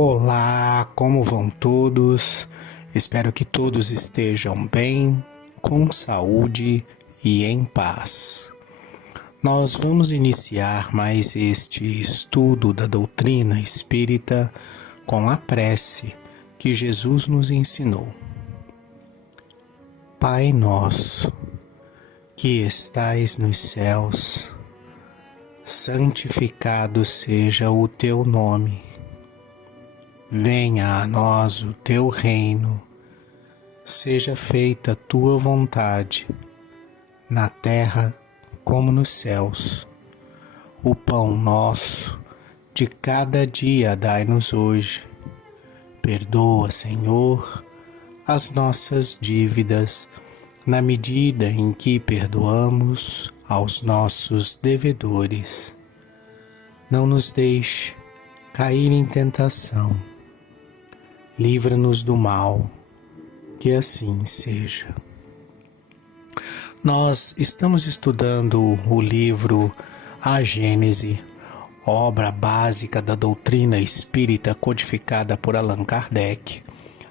Olá, como vão todos? Espero que todos estejam bem, com saúde e em paz. Nós vamos iniciar mais este estudo da doutrina espírita com a prece que Jesus nos ensinou. Pai nosso, que estais nos céus, santificado seja o teu nome. Venha a nós o teu reino, seja feita a tua vontade, na terra como nos céus. O pão nosso de cada dia dai-nos hoje. Perdoa, Senhor, as nossas dívidas, na medida em que perdoamos aos nossos devedores. Não nos deixe cair em tentação. Livra-nos do mal, que assim seja. Nós estamos estudando o livro A Gênese, obra básica da doutrina espírita codificada por Allan Kardec.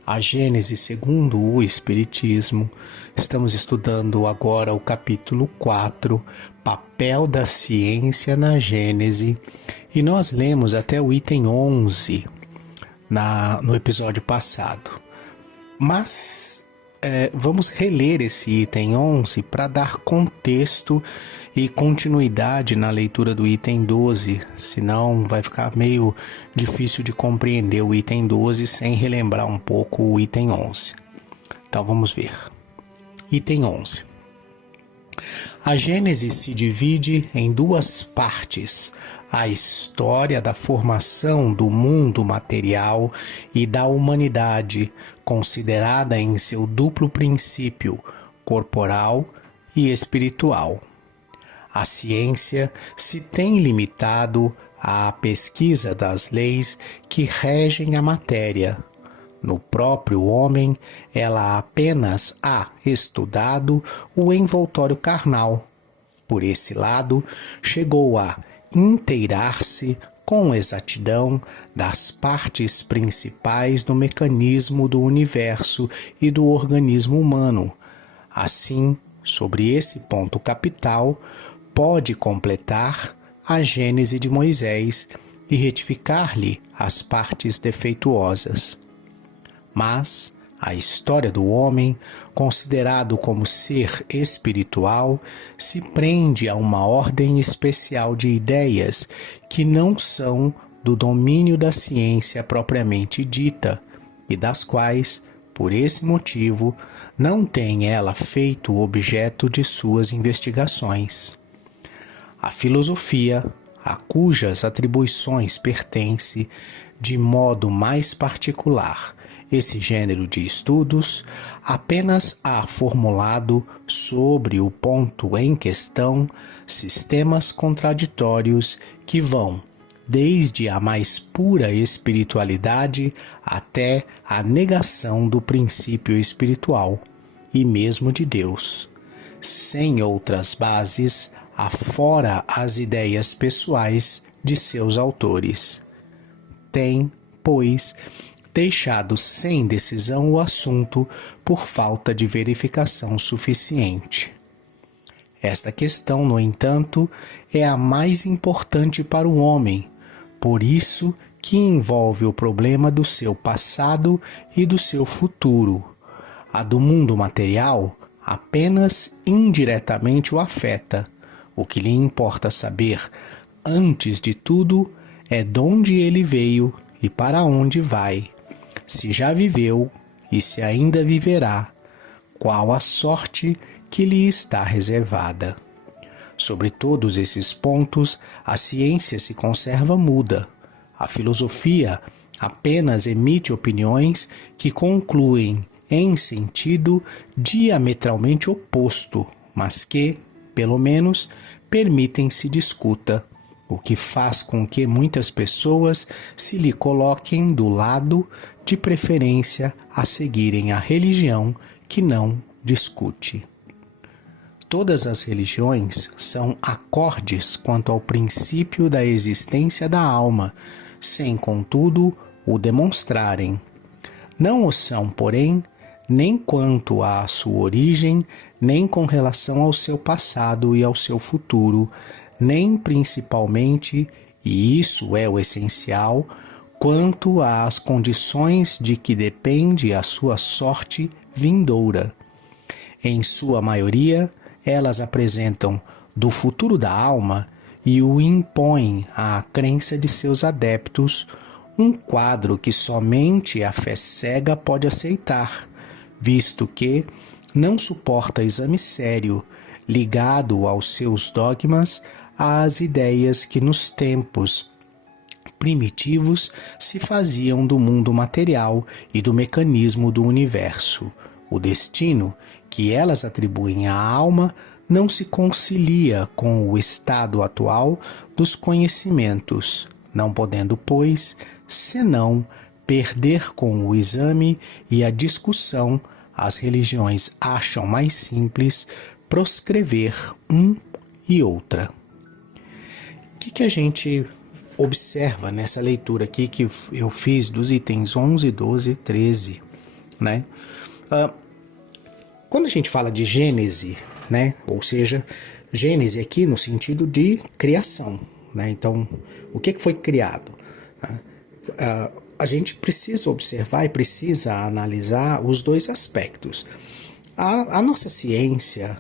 A Gênese segundo o Espiritismo. Estamos estudando agora o capítulo 4, Papel da Ciência na Gênese, e nós lemos até o item 11 no episódio passado. Mas vamos reler esse item 11 para dar contexto e continuidade na leitura do item 12, senão vai ficar meio difícil de compreender o item 12 sem relembrar um pouco o item 11. Então vamos ver. Item 11. A Gênese se divide em duas partes: a história da formação do mundo material e da humanidade, considerada em seu duplo princípio, corporal e espiritual. A ciência se tem limitado à pesquisa das leis que regem a matéria. No próprio homem, ela apenas há estudado o envoltório carnal. Por esse lado, chegou a inteirar-se com exatidão das partes principais do mecanismo do universo e do organismo humano. Assim, sobre esse ponto capital, pode completar a Gênese de Moisés e retificar-lhe as partes defeituosas. Mas a história do homem, considerado como ser espiritual, se prende a uma ordem especial de ideias que não são do domínio da ciência propriamente dita e das quais, por esse motivo, não tem ela feito objeto de suas investigações. A filosofia, a cujas atribuições pertence, de modo mais particular, esse gênero de estudos, apenas há formulado sobre o ponto em questão sistemas contraditórios que vão desde a mais pura espiritualidade até a negação do princípio espiritual e mesmo de Deus, sem outras bases afora as ideias pessoais de seus autores. Tem, pois, deixado sem decisão o assunto por falta de verificação suficiente. Esta questão, no entanto, é a mais importante para o homem, por isso que envolve o problema do seu passado e do seu futuro. A do mundo material apenas indiretamente o afeta. O que lhe importa saber, antes de tudo, é de onde ele veio e para onde vai, se já viveu e se ainda viverá, qual a sorte que lhe está reservada. Sobre todos esses pontos, a ciência se conserva muda. A filosofia apenas emite opiniões que concluem em sentido diametralmente oposto, mas que, pelo menos, permitem se discuta, o que faz com que muitas pessoas se lhe coloquem do lado, de preferência a seguirem a religião que não discute. Todas as religiões são acordes quanto ao princípio da existência da alma, sem, contudo, o demonstrarem. Não o são, porém, nem quanto à sua origem, nem com relação ao seu passado e ao seu futuro, nem principalmente, e isso é o essencial, quanto às condições de que depende a sua sorte vindoura. Em sua maioria, elas apresentam do futuro da alma e o impõem à crença de seus adeptos, um quadro que somente a fé cega pode aceitar, visto que não suporta exame sério, ligado aos seus dogmas, às ideias que nos tempos primitivos se faziam do mundo material e do mecanismo do universo. O destino que elas atribuem à alma não se concilia com o estado atual dos conhecimentos, não podendo, pois, senão perder com o exame e a discussão, as religiões acham mais simples proscrever um e outra. O que a gente observa nessa leitura aqui que eu fiz dos itens 11, 12 e 13, né? Quando a gente fala de Gênese, né? Ou seja, Gênese aqui no sentido de criação, né? Então, o que foi criado? A gente precisa observar e precisa analisar os dois aspectos. A nossa ciência,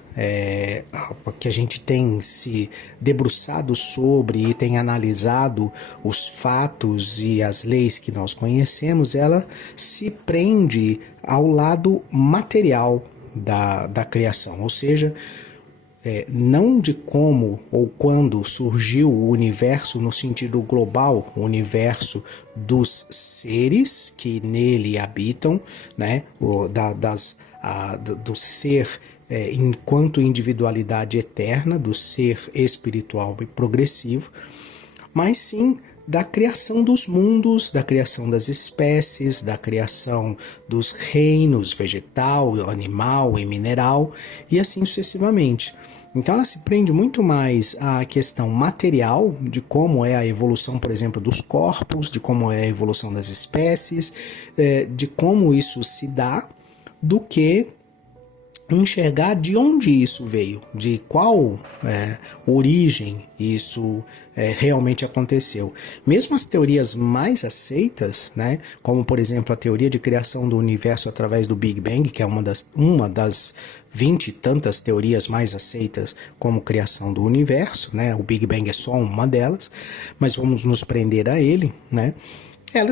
que a gente tem se debruçado sobre e tem analisado os fatos e as leis que nós conhecemos, ela se prende ao lado material da criação, ou seja, não de como ou quando surgiu o universo no sentido global, o universo dos seres que nele habitam, né, do ser enquanto individualidade eterna, do ser espiritual e progressivo, mas sim da criação dos mundos, da criação das espécies, da criação dos reinos vegetal, animal e mineral, e assim sucessivamente. Então ela se prende muito mais à questão material, de como é a evolução, por exemplo, dos corpos, de como é a evolução das espécies, de como isso se dá, do que enxergar de onde isso veio, de qual origem isso realmente aconteceu. Mesmo as teorias mais aceitas, né, como por exemplo a teoria de criação do universo através do Big Bang, que é uma das 20 e tantas teorias mais aceitas como criação do universo, né, o Big Bang é só uma delas, mas vamos nos prender a ele, né?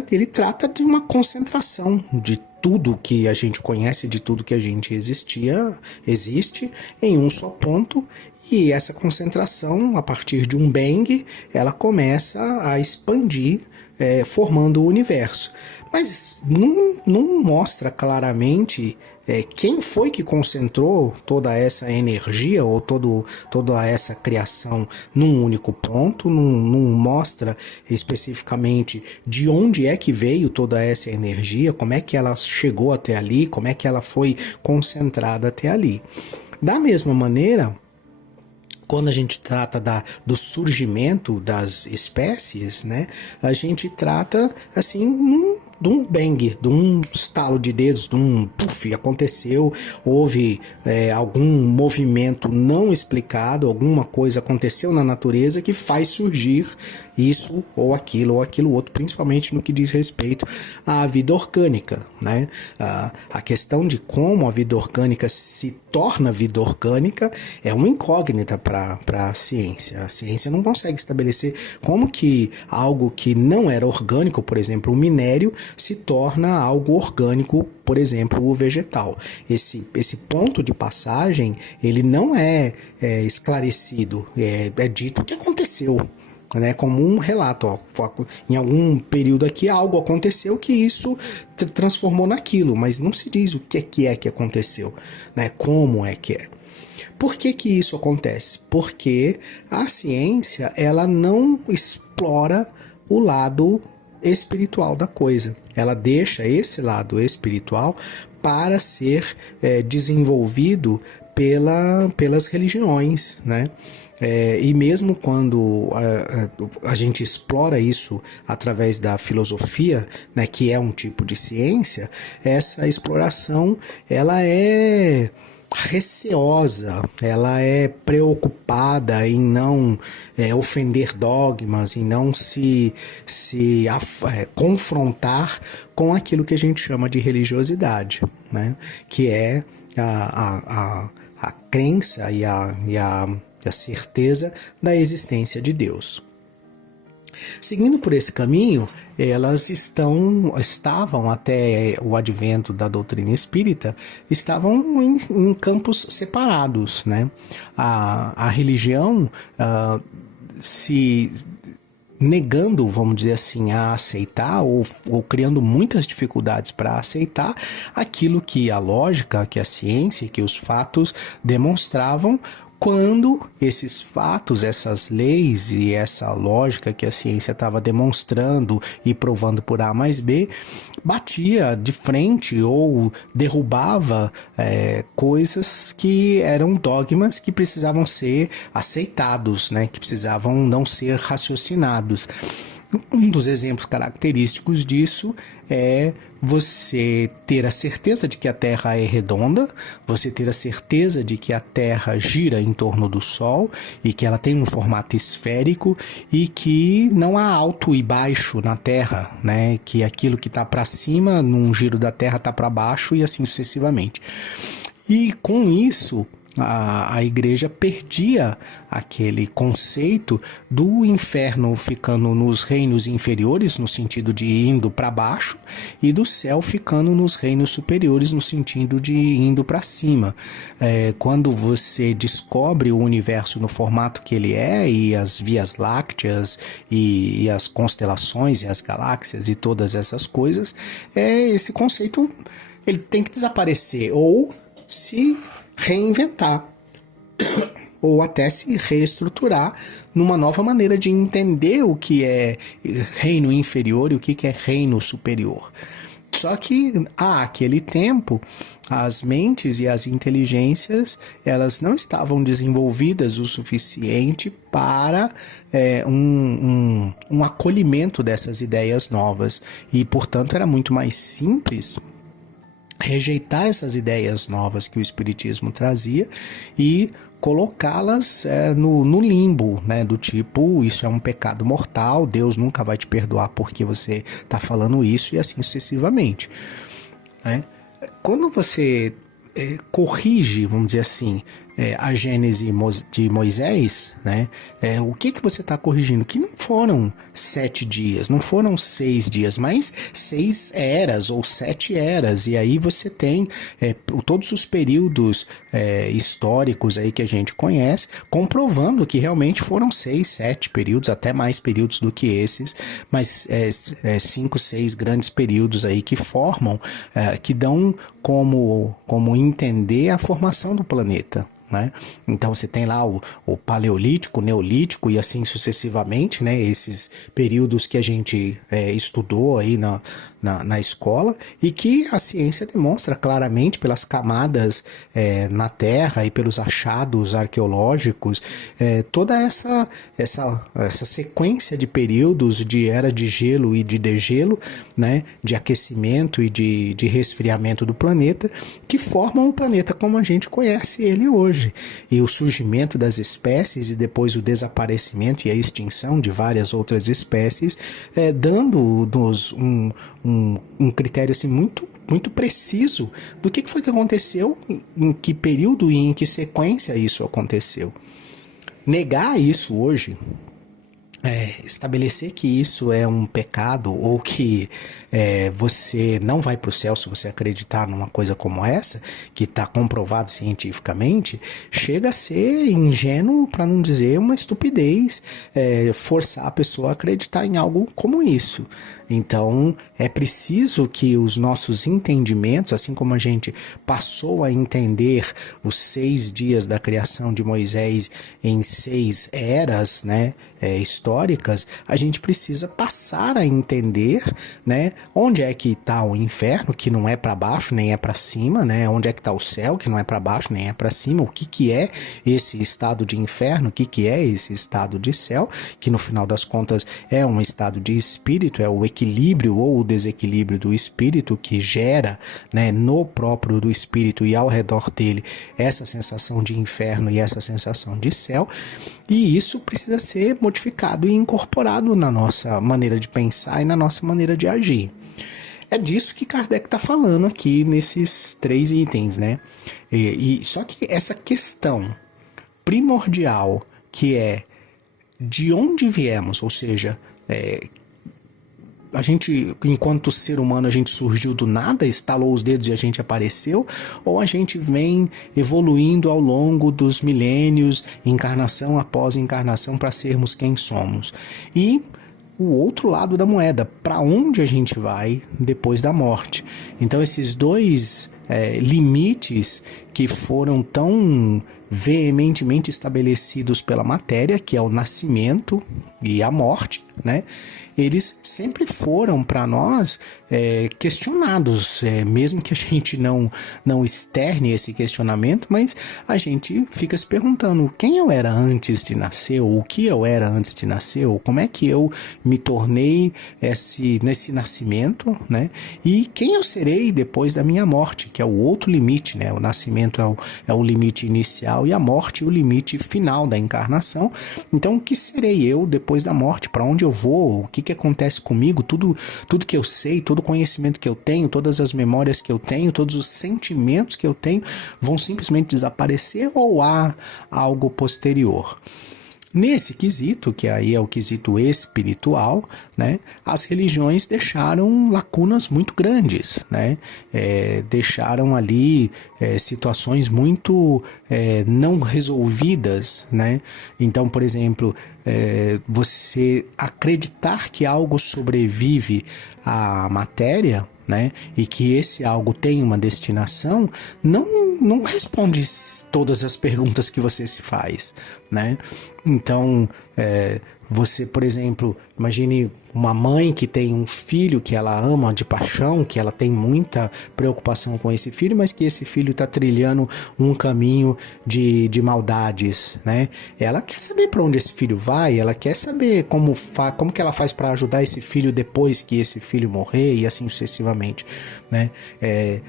Ele trata de uma concentração de tudo que a gente conhece, de tudo que a gente existe em um só ponto, e essa concentração, a partir de um bang, ela começa a expandir, formando o universo. Mas não mostra claramente quem foi que concentrou toda essa energia ou toda essa criação num único ponto, não mostra especificamente de onde é que veio toda essa energia, como é que ela chegou até ali, como é que ela foi concentrada até ali. Da mesma maneira, quando a gente trata do surgimento das espécies, né, a gente trata assim de um bang, de um estalo de dedos, de um puff, aconteceu, houve algum movimento não explicado, alguma coisa aconteceu na natureza que faz surgir isso ou aquilo outro, principalmente no que diz respeito à vida orgânica, né? A questão de como a vida orgânica se torna vida orgânica é uma incógnita para a ciência. A ciência não consegue estabelecer como que algo que não era orgânico, por exemplo, o minério, se torna algo orgânico, por exemplo, o vegetal. Esse ponto de passagem, ele não é esclarecido, é dito que aconteceu, né, como um relato, ó, em algum período aqui algo aconteceu que isso transformou naquilo, mas não se diz o que é que aconteceu, né, como é que é. Por que isso acontece? Porque a ciência, ela não explora o lado espiritual da coisa. Ela deixa esse lado espiritual para ser desenvolvido pelas religiões, né? E mesmo quando a gente explora isso através da filosofia, né, que é um tipo de ciência, essa exploração ela é receosa, ela é preocupada em não ofender dogmas, em não confrontar com aquilo que a gente chama de religiosidade, né? Que é a crença e a certeza da existência de Deus. Seguindo por esse caminho, elas estavam até o advento da doutrina espírita, estavam em campos separados, né? A religião se negando, vamos dizer assim, a aceitar ou criando muitas dificuldades para aceitar aquilo que a lógica, que a ciência, que os fatos demonstravam, quando esses fatos, essas leis e essa lógica que a ciência estava demonstrando e provando por A mais B, batia de frente ou derrubava coisas que eram dogmas que precisavam ser aceitados, né? Que precisavam não ser raciocinados. Um dos exemplos característicos disso é você ter a certeza de que a Terra é redonda, você ter a certeza de que a Terra gira em torno do Sol e que ela tem um formato esférico e que não há alto e baixo na Terra, né? Que aquilo que está para cima num giro da Terra está para baixo e assim sucessivamente. E com isso, a igreja perdia aquele conceito do inferno ficando nos reinos inferiores, no sentido de indo para baixo, e do céu ficando nos reinos superiores, no sentido de indo para cima. Quando você descobre o universo no formato que ele é, e as vias lácteas, e as constelações, e as galáxias, e todas essas coisas, esse conceito ele tem que desaparecer, ou se reinventar, ou até se reestruturar numa nova maneira de entender o que é reino inferior e o que é reino superior. Só que aquele tempo, as mentes e as inteligências, elas não estavam desenvolvidas o suficiente para um acolhimento dessas ideias novas. E, portanto, era muito mais simples rejeitar essas ideias novas que o Espiritismo trazia e colocá-las no limbo, né? Do tipo, isso é um pecado mortal, Deus nunca vai te perdoar porque você está falando isso, e assim sucessivamente, né? Quando você corrige, vamos dizer assim, a Gênese de Moisés, né? O que você está corrigindo? Que não foram 7 dias, não foram 6 dias, mas 6 eras ou 7 eras. E aí você tem todos os períodos históricos aí que a gente conhece, comprovando que realmente foram 6, 7 períodos, até mais períodos do que esses, mas 5, 6 grandes períodos aí que formam, que dão como entender a formação do planeta, né? Então você tem lá o paleolítico, o neolítico e assim sucessivamente, né? Esses períodos que a gente estudou aí na escola, e que a ciência demonstra claramente pelas camadas na Terra e pelos achados arqueológicos, toda essa sequência de períodos de era de gelo e de degelo, né? De aquecimento e de resfriamento do planeta, que formam o planeta como a gente conhece ele hoje. E o surgimento das espécies e depois o desaparecimento e a extinção de várias outras espécies, dando-nos um critério assim, muito, muito preciso do que foi que aconteceu, em que período e em que sequência isso aconteceu. Negar isso hoje, estabelecer que isso é um pecado, ou que você não vai para o céu se você acreditar numa coisa como essa, que está comprovado cientificamente, chega a ser ingênuo, para não dizer uma estupidez, forçar a pessoa a acreditar em algo como isso. Então é preciso que os nossos entendimentos, assim como a gente passou a entender os 6 dias da criação de Moisés em 6 eras, né? históricas, a gente precisa passar a entender, né, onde é que está o inferno, que não é para baixo nem é para cima, né, onde é que está o céu, que não é para baixo nem é para cima, o que é esse estado de inferno, o que é esse estado de céu, que no final das contas é um estado de espírito, é o equilíbrio ou o desequilíbrio do espírito que gera, né, no próprio do espírito e ao redor dele essa sensação de inferno e essa sensação de céu, e isso precisa ser modificado e incorporado na nossa maneira de pensar e na nossa maneira de agir. É disso que Kardec está falando aqui nesses 3 itens, né? Só que essa questão primordial, que é de onde viemos, ou seja, a gente, enquanto ser humano, a gente surgiu do nada, estalou os dedos e a gente apareceu, ou a gente vem evoluindo ao longo dos milênios, encarnação após encarnação, para sermos quem somos. E o outro lado da moeda, para onde a gente vai depois da morte. Então esses dois limites que foram tão veementemente estabelecidos pela matéria, que é o nascimento e a morte, né? Eles sempre foram para nós questionados, mesmo que a gente não externe esse questionamento, mas a gente fica se perguntando quem eu era antes de nascer, ou o que eu era antes de nascer, ou como é que eu me tornei nesse nascimento, né? E quem eu serei depois da minha morte, que é o outro limite, né? O nascimento é o limite inicial e a morte o limite final da encarnação. Então, o que serei eu depois da morte? Para onde eu vou? O que acontece comigo? Tudo que eu sei, todo o conhecimento que eu tenho, todas as memórias que eu tenho, todos os sentimentos que eu tenho vão simplesmente desaparecer, ou há algo posterior? Nesse quesito, que aí é o quesito espiritual, né, as religiões deixaram lacunas muito grandes, né, deixaram ali situações muito não resolvidas, né. Então, por exemplo, você acreditar que algo sobrevive à matéria, né, e que esse algo tem uma destinação, não responde todas as perguntas que você se faz, né? Então, você, por exemplo, imagine uma mãe que tem um filho que ela ama de paixão, que ela tem muita preocupação com esse filho, mas que esse filho está trilhando um caminho de maldades, né? Ela quer saber para onde esse filho vai, ela quer saber como que ela faz para ajudar esse filho depois que esse filho morrer, e assim sucessivamente, né?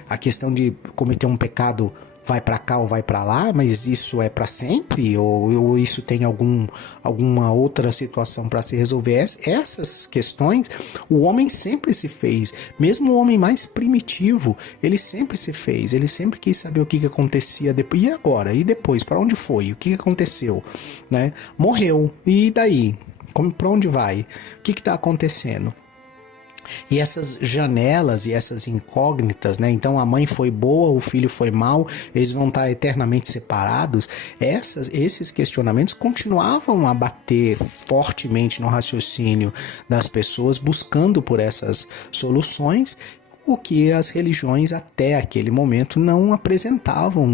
A questão de cometer um pecado vai para cá ou vai para lá, mas isso é para sempre? Ou isso tem alguma outra situação para se resolver? Essas questões o homem sempre se fez, mesmo o homem mais primitivo, ele sempre se fez, ele sempre quis saber o que acontecia depois. E agora? E depois? Para onde foi? O que aconteceu? Né? Morreu. E daí? Para onde vai? O que está acontecendo? E essas janelas e essas incógnitas, né? Então a mãe foi boa, o filho foi mal, eles vão estar eternamente separados. Esses questionamentos continuavam a bater fortemente no raciocínio das pessoas, buscando por essas soluções, o que as religiões até aquele momento não apresentavam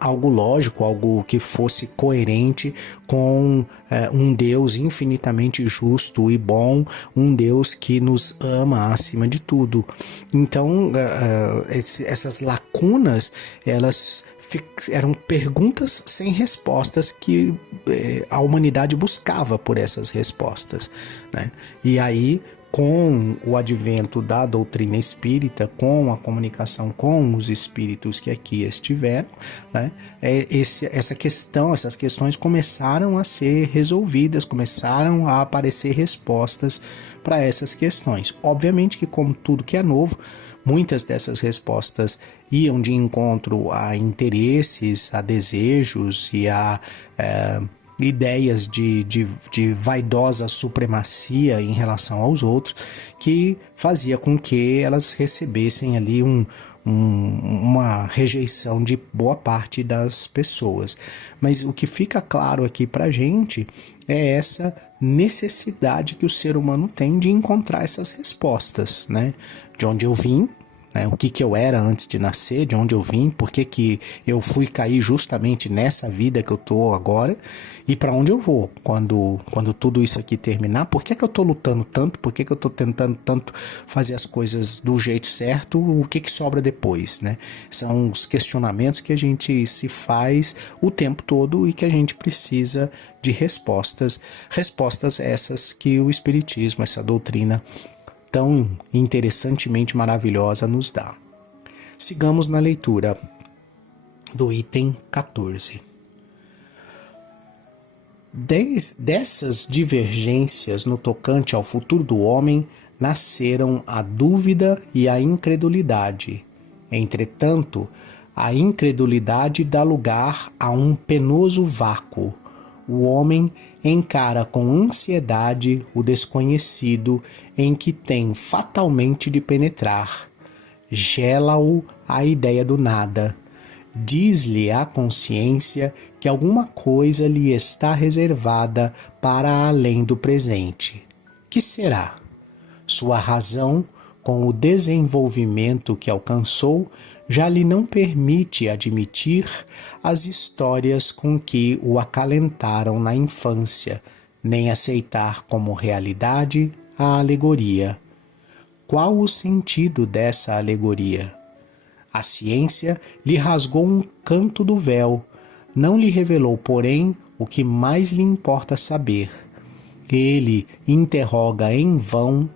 algo lógico, algo que fosse coerente com um Deus infinitamente justo e bom, um Deus que nos ama acima de tudo. Então, essas lacunas, elas eram perguntas sem respostas que a humanidade buscava por essas respostas, né? E aí, com o advento da doutrina espírita, com a comunicação com os espíritos que aqui estiveram, né, essas questões começaram a ser resolvidas, começaram a aparecer respostas para essas questões. Obviamente que, como tudo que é novo, muitas dessas respostas iam de encontro a interesses, a desejos e a ideias de vaidosa supremacia em relação aos outros, que fazia com que elas recebessem ali uma rejeição de boa parte das pessoas. Mas o que fica claro aqui pra gente é essa necessidade que o ser humano tem de encontrar essas respostas, né? De onde eu vim, né? O que que eu era antes de nascer, de onde eu vim, por que que eu fui cair justamente nessa vida que eu tô agora e para onde eu vou quando tudo isso aqui terminar. Por que que eu tô lutando tanto? Por que que eu tô tentando tanto fazer as coisas do jeito certo? O que que sobra depois, né? São os questionamentos que a gente se faz o tempo todo e que a gente precisa de respostas essas que o Espiritismo, essa doutrina tão interessantemente maravilhosa nos dá. Sigamos na leitura do item 14. Dessas divergências no tocante ao futuro do homem nasceram a dúvida e a incredulidade. Entretanto, a incredulidade dá lugar a um penoso vácuo. O homem encara com ansiedade o desconhecido em que tem fatalmente de penetrar. Gela-o a ideia do nada. Diz-lhe a consciência que alguma coisa lhe está reservada para além do presente. Que será? Sua razão, com o desenvolvimento que alcançou, já lhe não permite admitir as histórias com que o acalentaram na infância, nem aceitar como realidade a alegoria. Qual o sentido dessa alegoria? A ciência lhe rasgou um canto do véu, não lhe revelou, porém, o que mais lhe importa saber. Ele interroga em vão,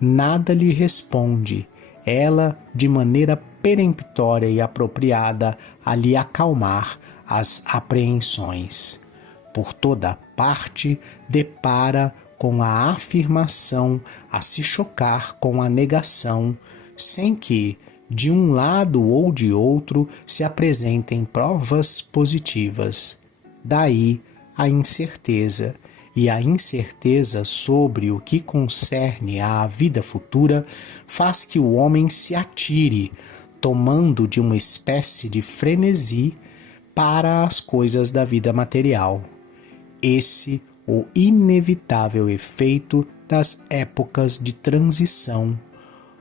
nada lhe responde. Ela, de maneira peremptória e apropriada, a lhe acalmar as apreensões. Por toda parte, depara com a afirmação a se chocar com a negação, sem que, de um lado ou de outro, se apresentem provas positivas. Daí a incerteza, e a incerteza sobre o que concerne à vida futura faz que o homem se atire, tomando de uma espécie de frenesi para as coisas da vida material. Esse o inevitável efeito das épocas de transição.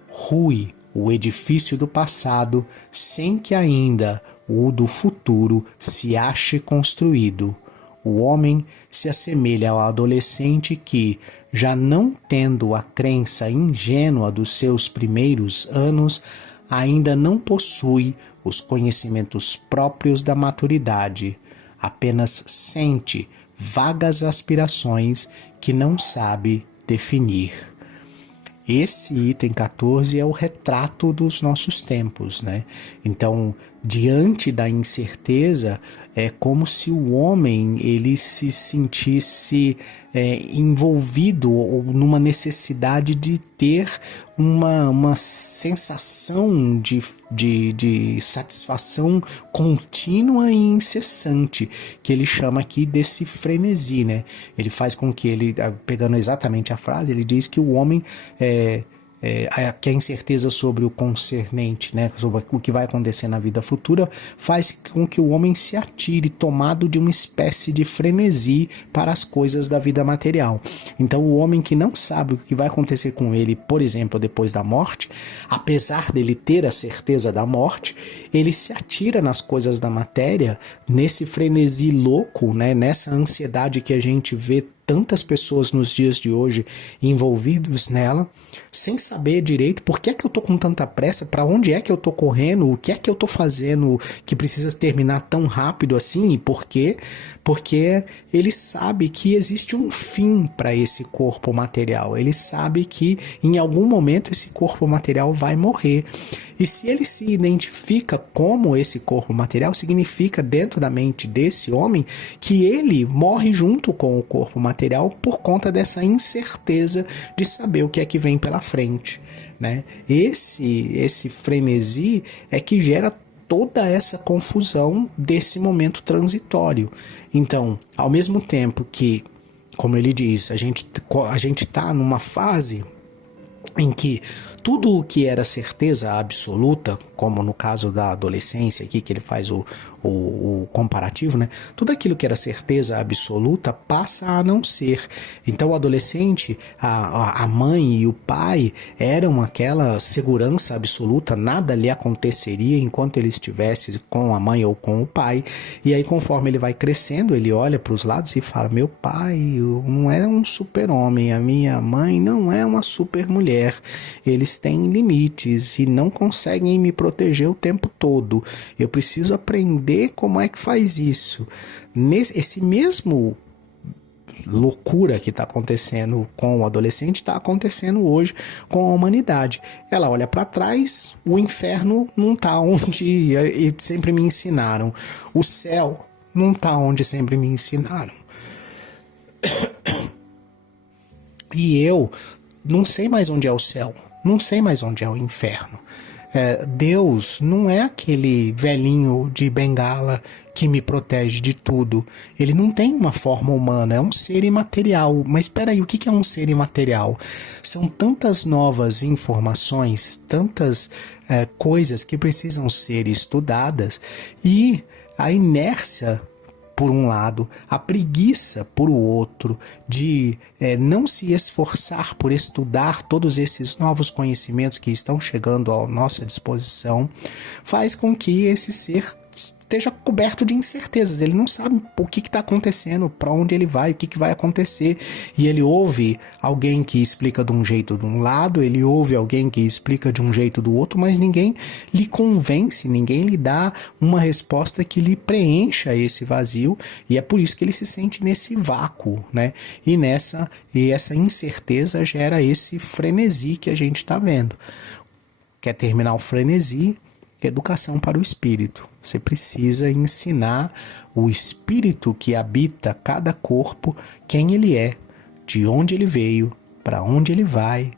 Rui o edifício do passado sem que ainda o do futuro se ache construído. O homem se assemelha ao adolescente que, já não tendo a crença ingênua dos seus primeiros anos, ainda não possui os conhecimentos próprios da maturidade, apenas sente vagas aspirações que não sabe definir. Esse item 14 é o retrato dos nossos tempos, né? Então, diante da incerteza, é como se o homem ele se sentisse envolvido ou numa necessidade de ter uma sensação de satisfação contínua e incessante, que ele chama aqui desse frenesi, né? Ele faz com que ele, pegando exatamente a frase, ele diz que o homem que a incerteza sobre o concernente, né, sobre o que vai acontecer na vida futura, faz com que o homem se atire, tomado de uma espécie de frenesi para as coisas da vida material. Então, o homem que não sabe o que vai acontecer com ele, por exemplo, depois da morte, apesar dele ter a certeza da morte, ele se atira nas coisas da matéria, nesse frenesi louco, né, nessa ansiedade que a gente vê tantas pessoas nos dias de hoje envolvidos nela, sem saber direito por que é que eu tô com tanta pressa, para onde é que eu tô correndo, o que é que eu tô fazendo que precisa terminar tão rápido assim e por quê? Porque ele sabe que existe um fim para esse corpo material, ele sabe que em algum momento esse corpo material vai morrer. E se ele se identifica como esse corpo material, significa dentro da mente desse homem que ele morre junto com o corpo material por conta dessa incerteza de saber o que é que vem pela frente, né? Esse frenesi é que gera toda essa confusão desse momento transitório. Então, ao mesmo tempo que, como ele diz, a gente está numa fase em que tudo o que era certeza absoluta, como no caso da adolescência aqui, que ele faz o o comparativo, né? Tudo aquilo que era certeza absoluta passa a não ser. Então o adolescente, a mãe e o pai eram aquela segurança absoluta, nada lhe aconteceria enquanto ele estivesse com a mãe ou com o pai. E aí conforme ele vai crescendo, ele olha para os lados e fala: meu pai não é um super-homem, a minha mãe não é uma super-mulher, eles têm limites e não conseguem me proteger o tempo todo, eu preciso aprender como é que faz isso. Esse mesmo loucura que está acontecendo com o adolescente está acontecendo hoje com a humanidade. Ela olha para trás, o inferno não está onde sempre me ensinaram, o céu não está onde sempre me ensinaram. E eu não sei mais onde é o céu, não sei mais onde é o inferno. Deus não é aquele velhinho de bengala que me protege de tudo. Ele não tem uma forma humana, é um ser imaterial. Mas espera aí, o que é um ser imaterial? São tantas novas informações, tantas coisas que precisam ser estudadas, e a inércia por um lado, a preguiça por o outro, de não se esforçar por estudar todos esses novos conhecimentos que estão chegando à nossa disposição, faz com que esse ser esteja coberto de incertezas. Ele não sabe o que está acontecendo, para onde ele vai, o que vai acontecer. E ele ouve alguém que explica de um jeito de um lado, ele ouve alguém que explica de um jeito do outro, mas ninguém lhe convence, ninguém lhe dá uma resposta que lhe preencha esse vazio, e é por isso que ele se sente nesse vácuo, né? E essa incerteza gera esse frenesi que a gente está vendo. Quer terminar o frenesi? Educação para o espírito. Você precisa ensinar o espírito que habita cada corpo quem ele é, de onde ele veio, para onde ele vai.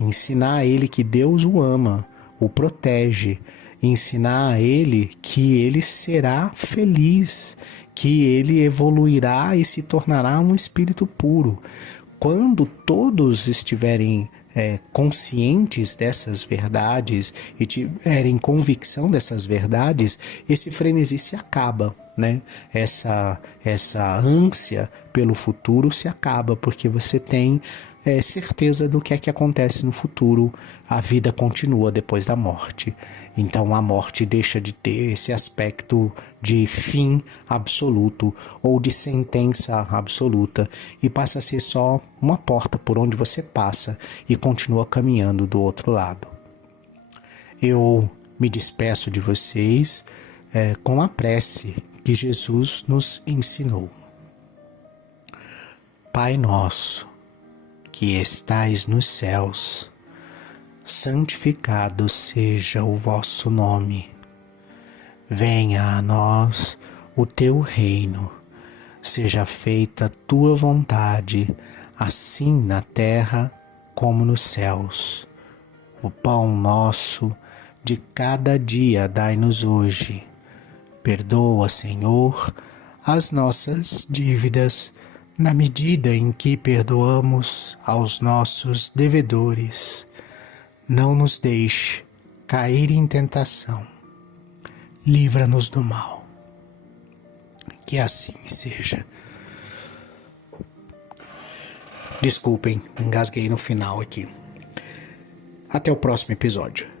Ensinar a ele que Deus o ama, o protege. Ensinar a ele que ele será feliz, que ele evoluirá e se tornará um espírito puro. Quando todos estiverem conscientes dessas verdades e tiverem convicção dessas verdades, esse frenesi se acaba, né? Essa ânsia pelo futuro se acaba, porque você tem certeza do que é que acontece no futuro. A vida continua depois da morte. Então a morte deixa de ter esse aspecto de fim absoluto ou de sentença absoluta e passa a ser só uma porta por onde você passa e continua caminhando do outro lado. Eu me despeço de vocês com a prece que Jesus nos ensinou. Pai nosso, que estais nos céus, santificado seja o vosso nome. Venha a nós o teu reino, seja feita a tua vontade, assim na terra como nos céus. O pão nosso de cada dia dai-nos hoje. Perdoa, Senhor, as nossas dívidas, na medida em que perdoamos aos nossos devedores. Não nos deixe cair em tentação. Livra-nos do mal. Que assim seja. Desculpem, engasguei no final aqui. Até o próximo episódio.